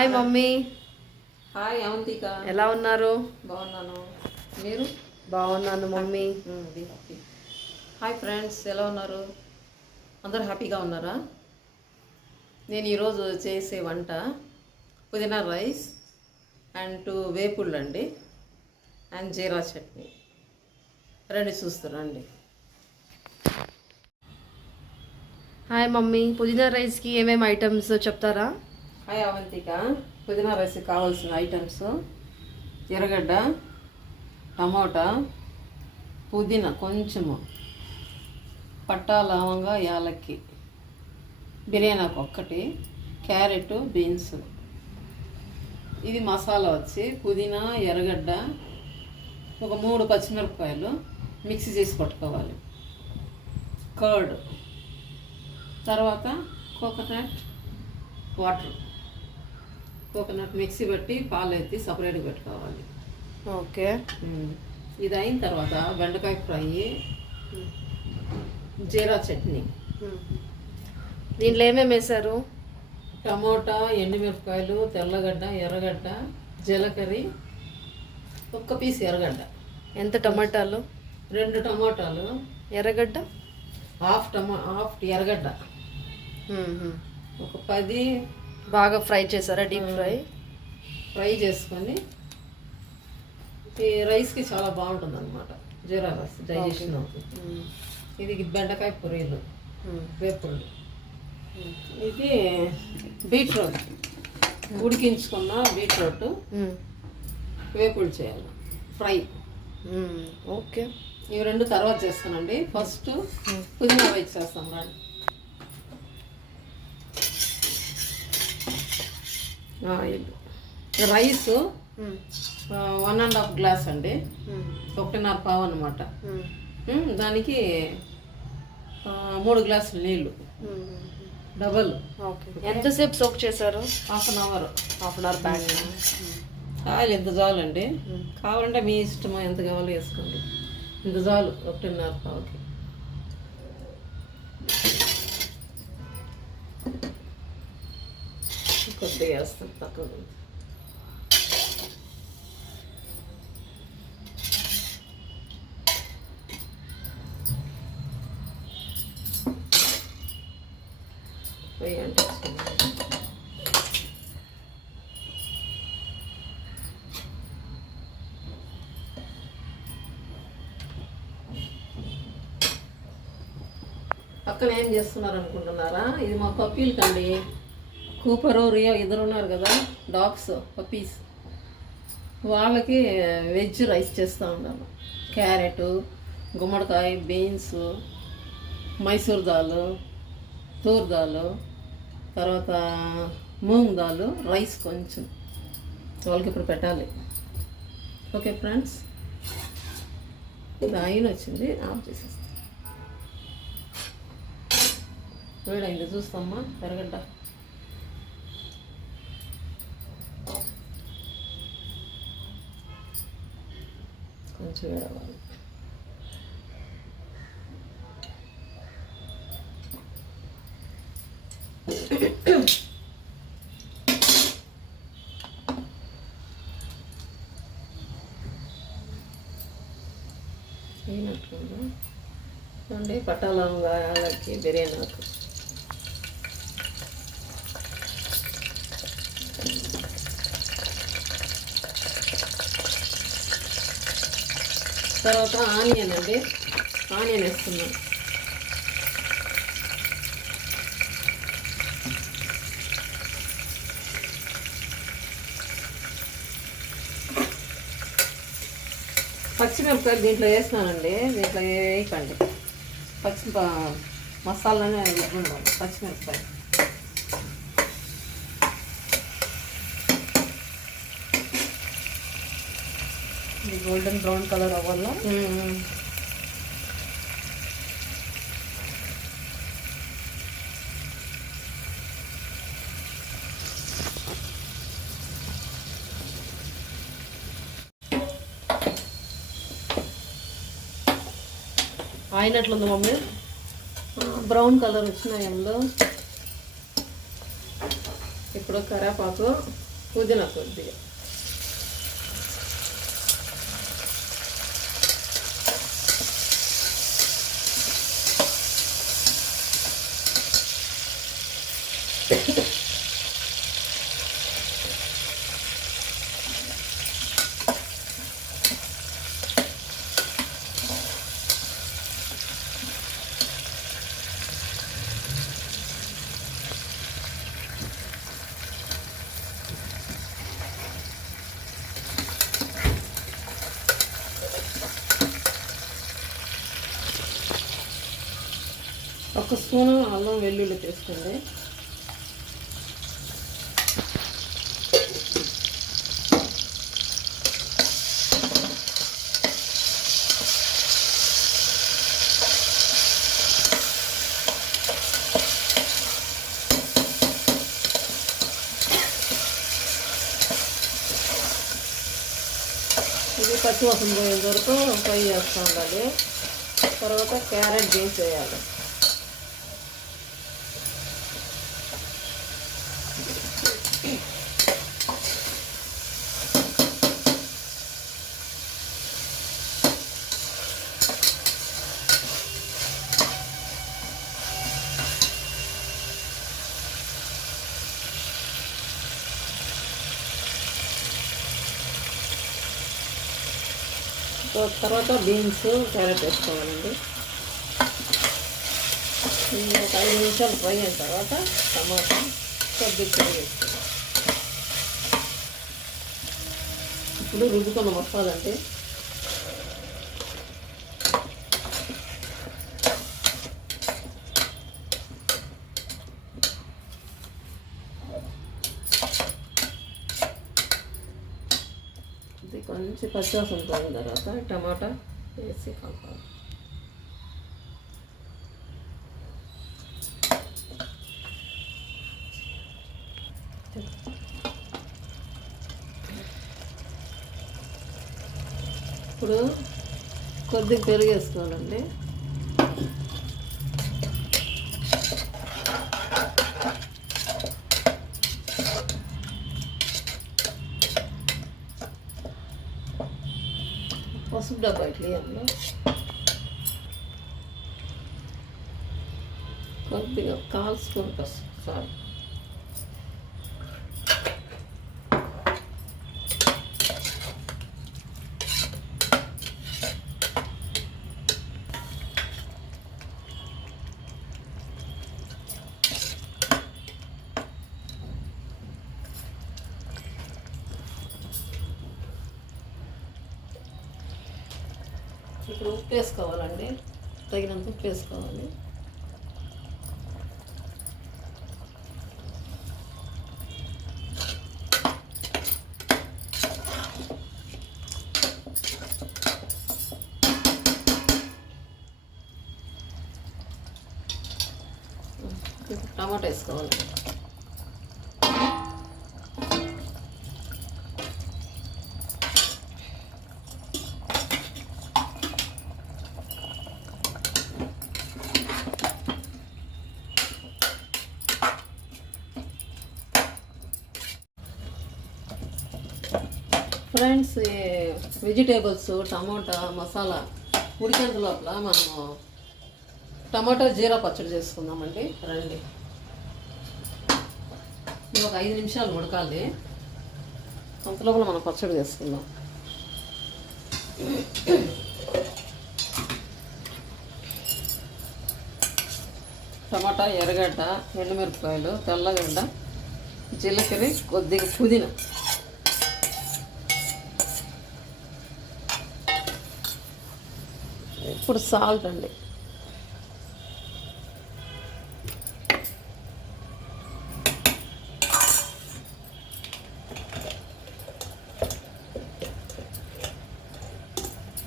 Hi mummy. Hi Avantika. ఎలా ఉన్నారు? బాగున్నాను, మీరు? బాగున్నాను మమ్మీ. హాయ్ ఫ్రెండ్స్, ఎలా ఉన్నారు? అందరూ హ్యాపీగా ఉన్నారా? నేను ఈరోజు చేసే వంట పుదీనా రైస్ అండ్ 2 వేపుళ్ళు అండి, అండ్ జీరా చట్నీ. రండి చూస్తారండి. హాయ్ మమ్మీ, పుదీనా రైస్కి ఏమేమి ఐటమ్స్ చెప్తారా? హాయ్ అవంతిక. పుదీనా రైస్కి కావాల్సిన ఐటమ్స్: ఎర్రగడ్డ, టమోటా, పుదీనా కొంచెము, పట్టా, లవంగా, యాలక్కి, బిర్యానీ ఆకు ఒక్కటి, క్యారెట్, బీన్స్. ఇది మసాలా వచ్చి పుదీనా, ఎర్రగడ్డ, ఒక 3 పచ్చిమిరపకాయలు మిక్సీ చేసి పట్టుకోవాలి, కర్డ్, తర్వాత కోకోనట్ వాటర్, కోకోనట్ మిక్సీ పెట్టి పాలు ఎత్తి సపరేట్గా పెట్టుకోవాలి. ఓకే. ఇది అయిన తర్వాత బెండకాయ ఫ్రై, జీరా చట్నీ. దీంట్లో ఏమేమి వేశారు? టమోటా, ఎండుమిరపకాయలు, తెల్లగడ్డ, ఎర్రగడ్డ, జీలకర్ర, 1 పీస్ ఎర్రగడ్డ. ఎంత టమాటాలు? 2 టమాటాలు, ఎర్రగడ్డ హాఫ్ ఎర్రగడ్డ, ఒక 10. బాగా ఫ్రై చేశారా? డీప్ ఫ్రై చేసుకొని, ఈ రైస్కి చాలా బాగుంటుంది అనమాట. జీరా రైస్ డైజెషన్ అవుతుంది. ఇది బెండకాయ పొరీలు, వేపుళ్ళు. ఇది బీట్రూట్, ఉడికించుకున్న బీట్రూట్ వేపుళ్ళు చేయాలి, ఫ్రై. ఓకే. ఇవి 2 తర్వాత చేస్తానండి. ఫస్ట్ పుదీనా రైస్ చేస్తాం రండి. రైస్ 1.5 గ్లాస్ అండి, 1.5 పావు అనమాట. దానికి 3 గ్లాసులు నీళ్ళు, డబల్. ఎంతసేపు సోక్ చేశారు? Half an hour back. Oil ఎంత చాలండి, కావాలంటే మీ ఇష్టం ఎంత కావాలో వేసుకోండి. ఇంత చాలు 1.5 పావుకి. కొద్దిగా వేస్తాం తక్కువ. అంటే పక్కన ఏం చేస్తున్నారు అనుకుంటున్నారా? ఇది మా పప్పీలకండి. కూపరు, రియో ఇద్దరు ఉన్నారు కదా, డాగ్స్, పప్పీస్. వాళ్ళకి వెజ్ రైస్ చేస్తూ ఉన్నాను. క్యారెట్, గుమ్మడికాయ, బీన్స్, మైసూర్ దాల్, తూర్ దాల్, తర్వాత మూంగ్ దాల్, రైస్ కొంచెం వాళ్ళకి ఇప్పుడు పెట్టాలి. ఓకే ఫ్రెండ్స్, ఇది ఆయిల్ వచ్చింది, ఆఫ్ చేసేస్తాం. వేడైంది చూస్తామ్మా. ఎర్రగడ్డ కొంచెం వేడవాలి. అయినట్లుందా అండి. పట్టా, లవంగా, యాలక్కి, బిర్యానీ ఆకు. తర్వాత ఆనియన్ అండి, ఆనియన్ వేస్తున్నాను. పచ్చిమిరపకాయలు దీంట్లో వేసినానండి, దీంట్లో వేయకండి. మసాలానే ఉండాలి. పచ్చిమిరపకాయ గోల్డెన్ బ్రౌన్ కలర్ అవ్వాలా? అయినట్లుంది మమ్మీ. బ్రౌన్ కలర్ వచ్చినాయి అందులో. ఇప్పుడు కరివేపాకు, పుదీనా కొద్దిగా. ఒక స్పూను అల్లం వెల్లుల్లి తీసుకోండి. ఇది పచ్చివాసన పోయేంత వరకు ఫ్రై చేస్తూ ఉండాలి. తర్వాత క్యారెట్ బీన్స్ వేయాలి. తర్వాత బీన్స్ క్యారెట్ వేసుకోవాలండి. ఒక 5 నిమిషాలు ఫ్రై అయిన తర్వాత టమాటా కొద్దిగా వేసుకోవాలి. ఇప్పుడు రుబ్బుకున్న మసాలండి. ఇది కొంచెం పచ్చివాసన పోయిన తర్వాత టమాటా వేసి కలపాలి. ఇప్పుడు కొద్దిగా పెరుగు వేసుకోవాలండి. పసుపు డబ్బా ఇట్లా అందులో కొద్దిగా 1/4 స్పూన్ పసుపు సారీ. ఇప్పుడు ఉప్పు వేసుకోవాలండి. తగినంత ఉప్పు వేసుకోవాలి. టమాటా వేసుకోవాలి. ఫ్రెండ్స్, వెజిటేబుల్స్ టమాటా మసాలా ఉడికేంత లోపల మనము టమాటా జీరా పచ్చడి చేసుకుందామండి. రండి. ఇది ఒక 5 నిమిషాలు ఉడకాలి. అంత లోపల మనం పచ్చడి చేసుకుందాం. టమాటా, ఎర్రగడ్డ, ఎండుమిరపకాయలు, తెల్లగడ్డ, జీలకర్ర, కొద్దిగా పుదీనా, ఇప్పుడు సాల్ట్ అండి.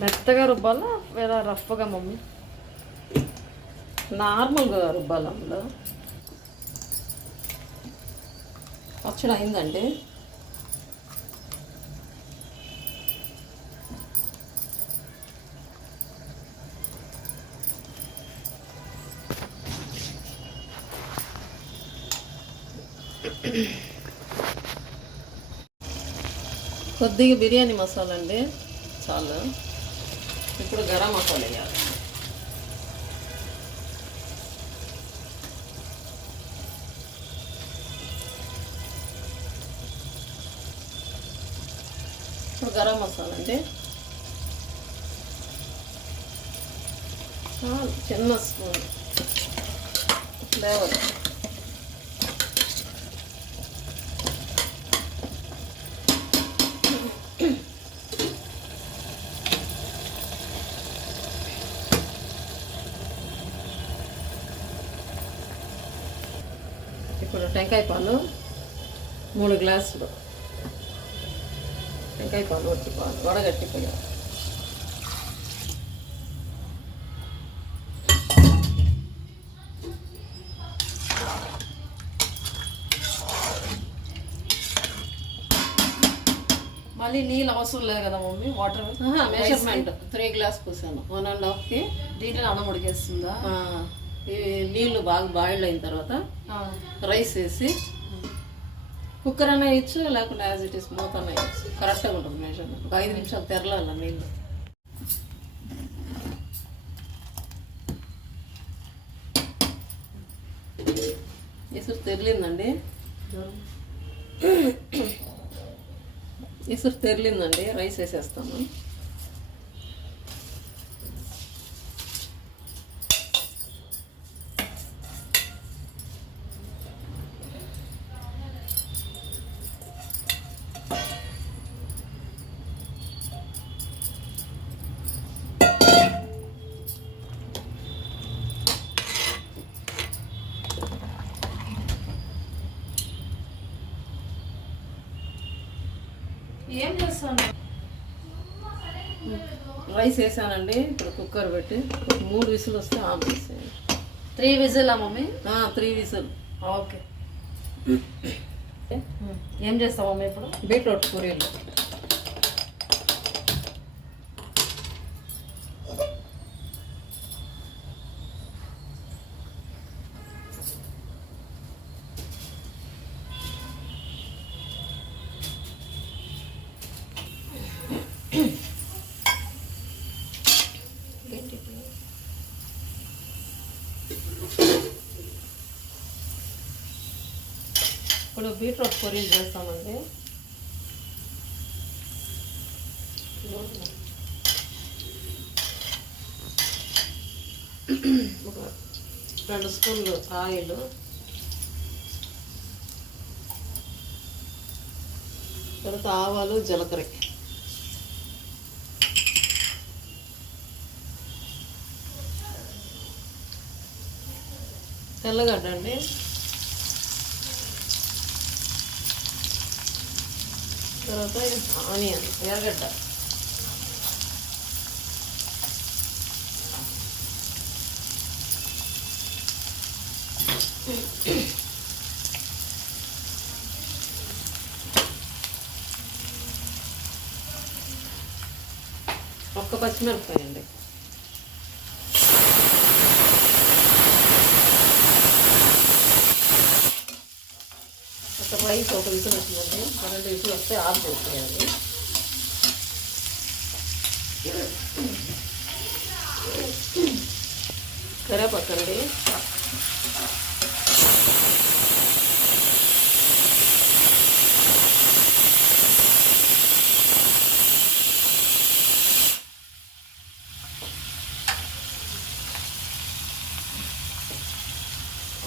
మెత్తగా రుబ్బాలా లేదా రఫ్గా మమ్మీ? నార్మల్గా రుబ్బాలి. అందులో పచ్చడి అయిందండి. కొద్దిగా బిర్యానీ మసాలా అండి, చాలు. ఇప్పుడు గరం మసాలా వేయాలి. ఇప్పుడు గరం మసాలా అండి, చాలు, చిన్న స్పూన్ ఫ్లేవర్. ఇప్పుడు టెంకాయ పాలు 3 గ్లాసులు, టెంకాయ పాలు వట్టి పాలు వడగట్టిపోయాలి. మళ్ళీ నీళ్ళు అవసరం లేదు కదా మమ్మీ, వాటర్ మెజర్మెంట్ 3 గ్లాస్ పోసాను, 1.5కి. దీంట్లో అన్నం ఉడికేస్తుందా? ఈ నీళ్ళు బాగా బాయిల్ అయిన తర్వాత రైస్ వేసి కుక్కర్ అన్న వేయచ్చు, లేకుంటే యాజ్ ఇట్ ఈస్ మూత అన్న వేయచ్చు. కరెక్ట్గా ఉంటుంది మెజర్మెంట్. ఒక 5 నిమిషాలు తెరలాల నీళ్ళు. ఇసురు తెరిలిందండి, ఇసురు తెరిలిందండి. రైస్ వేసేస్తాము. ఏం చేస్తాను? రైస్ వేసానండి. ఇప్పుడు కుక్కర్ పెట్టి 3 విసులు వస్తే ఆఫ్ చేసేయండి. 3 విజిలా మమ్మీ? 3 విసులు. ఓకే. ఏం చేస్తాం మమ్మీ ఇప్పుడు? బీట్రూట్ పూరీలు. ఇప్పుడు బీట్రూట్ పూరీలు చేస్తామండి. ఒక 2 స్పూన్లు ఆయిల్, తర్వాత ఆవాలు, జీలకర్ర, తెల్లగడ్డ అండి, తర్వాత ఆనియన్, ఎర్రగడ్డ, ఒక్క పచ్చిమిరపకాయ అండి. ఒక రైస్ ఒక విసులు వచ్చిందండి. 2 విసులు వస్తే ఆఫ్ చేసేయాలి. కరేపాకండి,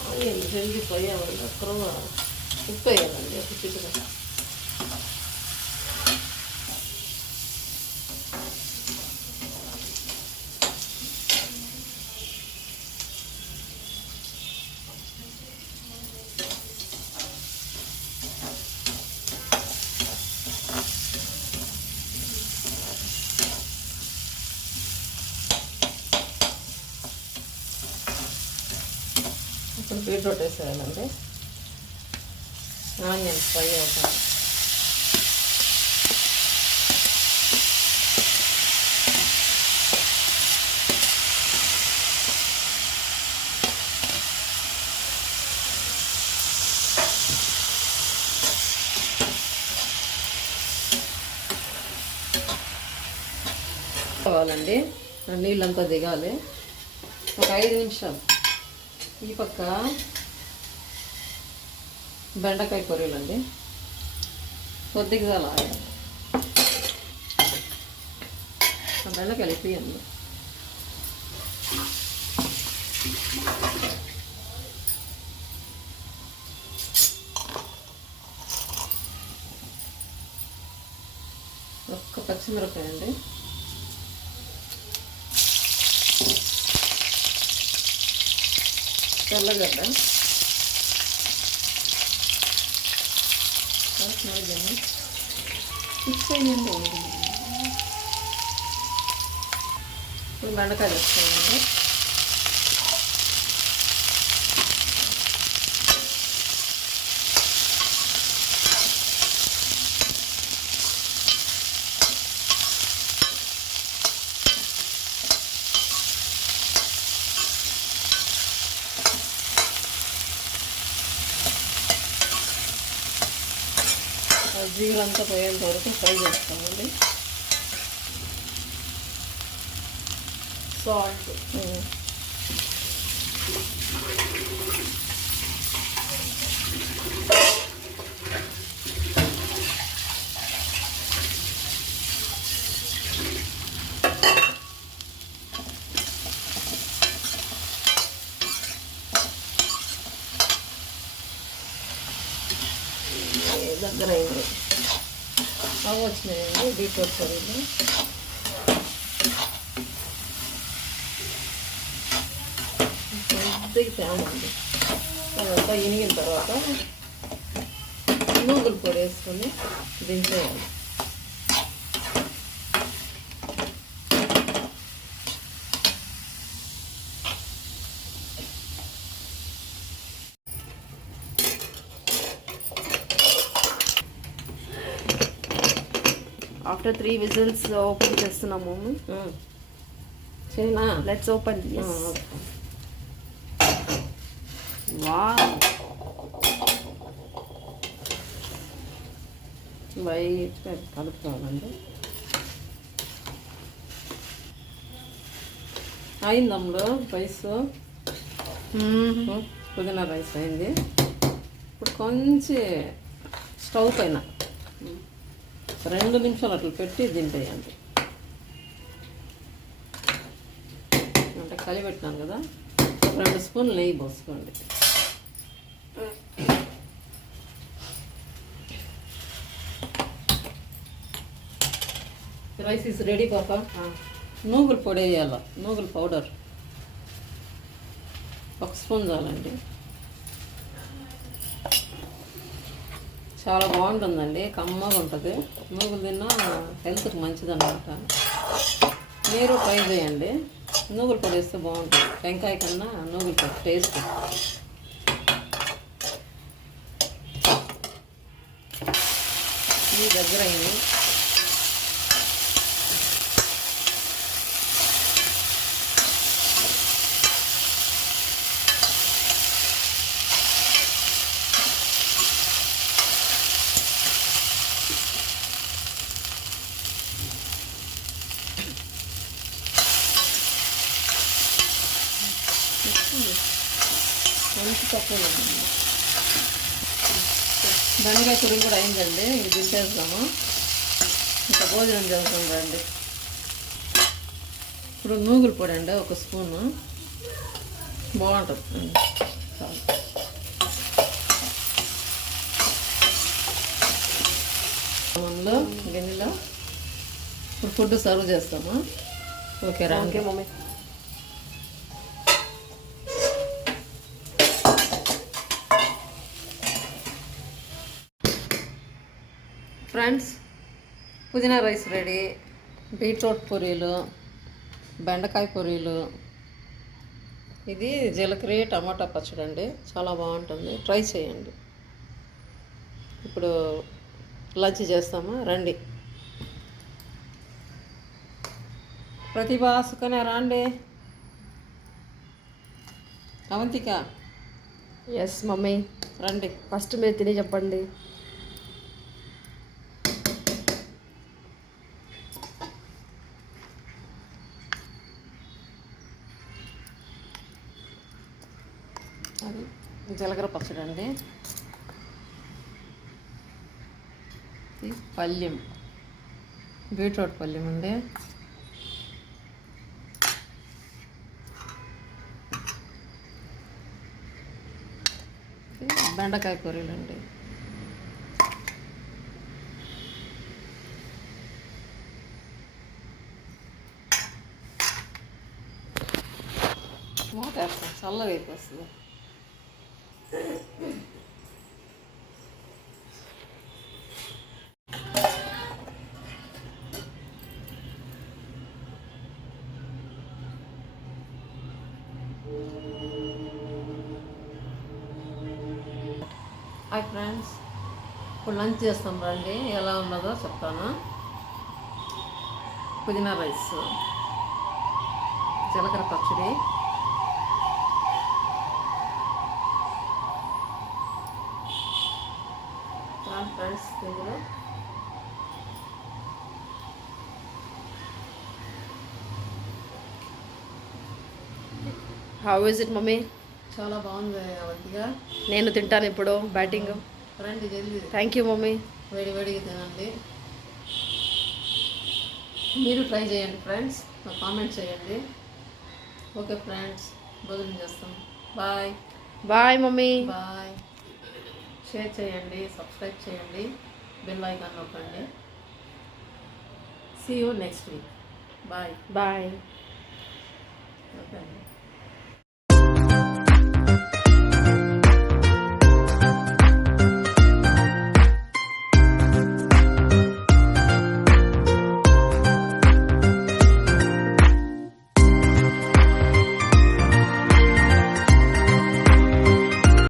ఆనియన్ జరిగిపోయామండి. అక్కడ ఉప్పు వేయాలండి, ఒక చిటిక. ఇప్పుడు బీట్రూట్ వేసేయాలండి. ఆనియన్ ఫ్రై అవుతాయి. కావాలండి, నీళ్ళంతా దిగాలి. ఒక 5 నిమిషాలు. ఈ పక్క బెండకాయ పొరీలండి, కొద్దిగా అలా బెండకాయలు ఇప్పియండి. ఒక్క పచ్చిమిరపకాయ అండి, తెల్లగడ్డ, ఇప్పుడు బెండకాయలు వేసుకోవాలండి. జీలంతా పోయేంత వరకు ఫ్రై చేస్తామండి. సాల్ట్, దగ్గర అయింది. అవి వచ్చినాయండి బీట్రూట్ పొరీలు. కొద్దిగా తేమండి. అదంతా ఇనిగిన తర్వాత నూగులు పొడి వేసుకొని దించేయాలి. ఆఫ్టర్ 3 విజిల్స్ ఓపెన్ చేస్తున్నాము. China let's open. వావ్, లైట్గా కలుపుకోవాలండి. అయిందమ్ములో రైస్, పుదీనా రైస్ అయింది. ఇప్పుడు కొంచెం స్టవ్ పైన 2 నిమిషాలు అట్లా పెట్టి దింపేయండి. అంటే కలిపెట్టినాను కదా, 2 స్పూన్లు నెయ్యి పోసుకోండి. రైస్ ఇస్ రెడీ పాప. నూగులు పొడి వేయాల, నూగులు పౌడర్ 1 స్పూన్ చాలండి. చాలా బాగుంటుందండి, కమ్మగా ఉంటుంది. నూగులు తిన్నా హెల్త్కి మంచిది అన్నమాట. మీరు ట్రై చేయండి. నూగులు పొడి వేస్తే బాగుంటుంది, టెంకాయ కన్నా నూగులు పొడి టేస్ట్. ఈ దగ్గర అయింది. మంచి తక్కువ బెండకాయ పొడి కూడా అయిందండి. ఇది దించేస్తాము, ఇంకా భోజనం చేస్తాం రండి. ఇప్పుడు నూగులు పొడి అండి 1 స్పూను, బాగుంటుంది. చాలు. అందులో గిన్నెలో ఇప్పుడు ఫుడ్ సర్వ్ చేస్తాము. ఓకే రా. Okay mummy. ఫ్రెండ్స్, పుదీనా రైస్ రెడీ. బీట్రూట్ పొరీలు, బెండకాయ పొరీలు, ఇది జీలకర్ర టమాటా పచ్చడి అండి, చాలా బాగుంటుంది. ట్రై చేయండి. ఇప్పుడు లంచ్ చేస్తామా రండి. ప్రతిభా సుకన్య రాండి. అవంతిక ఎస్ మమ్మీ, రండి. ఫస్ట్ మీరు తిని చెప్పండి. జీలకర్ర పచ్చడి అండి. ఇది పల్యం, బీట్రూట్ పల్యం అండి. ఇది బెండకాయ కూరలు అండి. మూత వేస్తాం, చల్లగా అయిపోతుంది. హాయ్ ఫ్రెండ్స్, ఇప్పుడు లంచ్ చేస్తాం రండి. ఎలా ఉన్నదో చెప్తాను. పుదీనా రైస్, జీలకర్ర పచ్చడి, ఫ్రెండ్స్ ఇందులో హౌ ఇస్ ఇట్ మమ్మీ? చాలా బాగుంది అవంతిగా. నేను తింటాను ఇప్పుడు బ్యాటింగ్. రండి జల్దీ. Thank you mummy. వేడి వేడిగా తినండి. మీరు ట్రై చేయండి ఫ్రెండ్స్, నాకు కామెంట్ చేయండి. ఓకే ఫ్రెండ్స్, భోజనం చేస్తాం. Bye bye mummy. Bye. Share చేయండి, సబ్స్క్రైబ్ చేయండి, బెల్ ఐకాన్ నొక్కండి. See you next week. Bye. Bye. Okay అండి.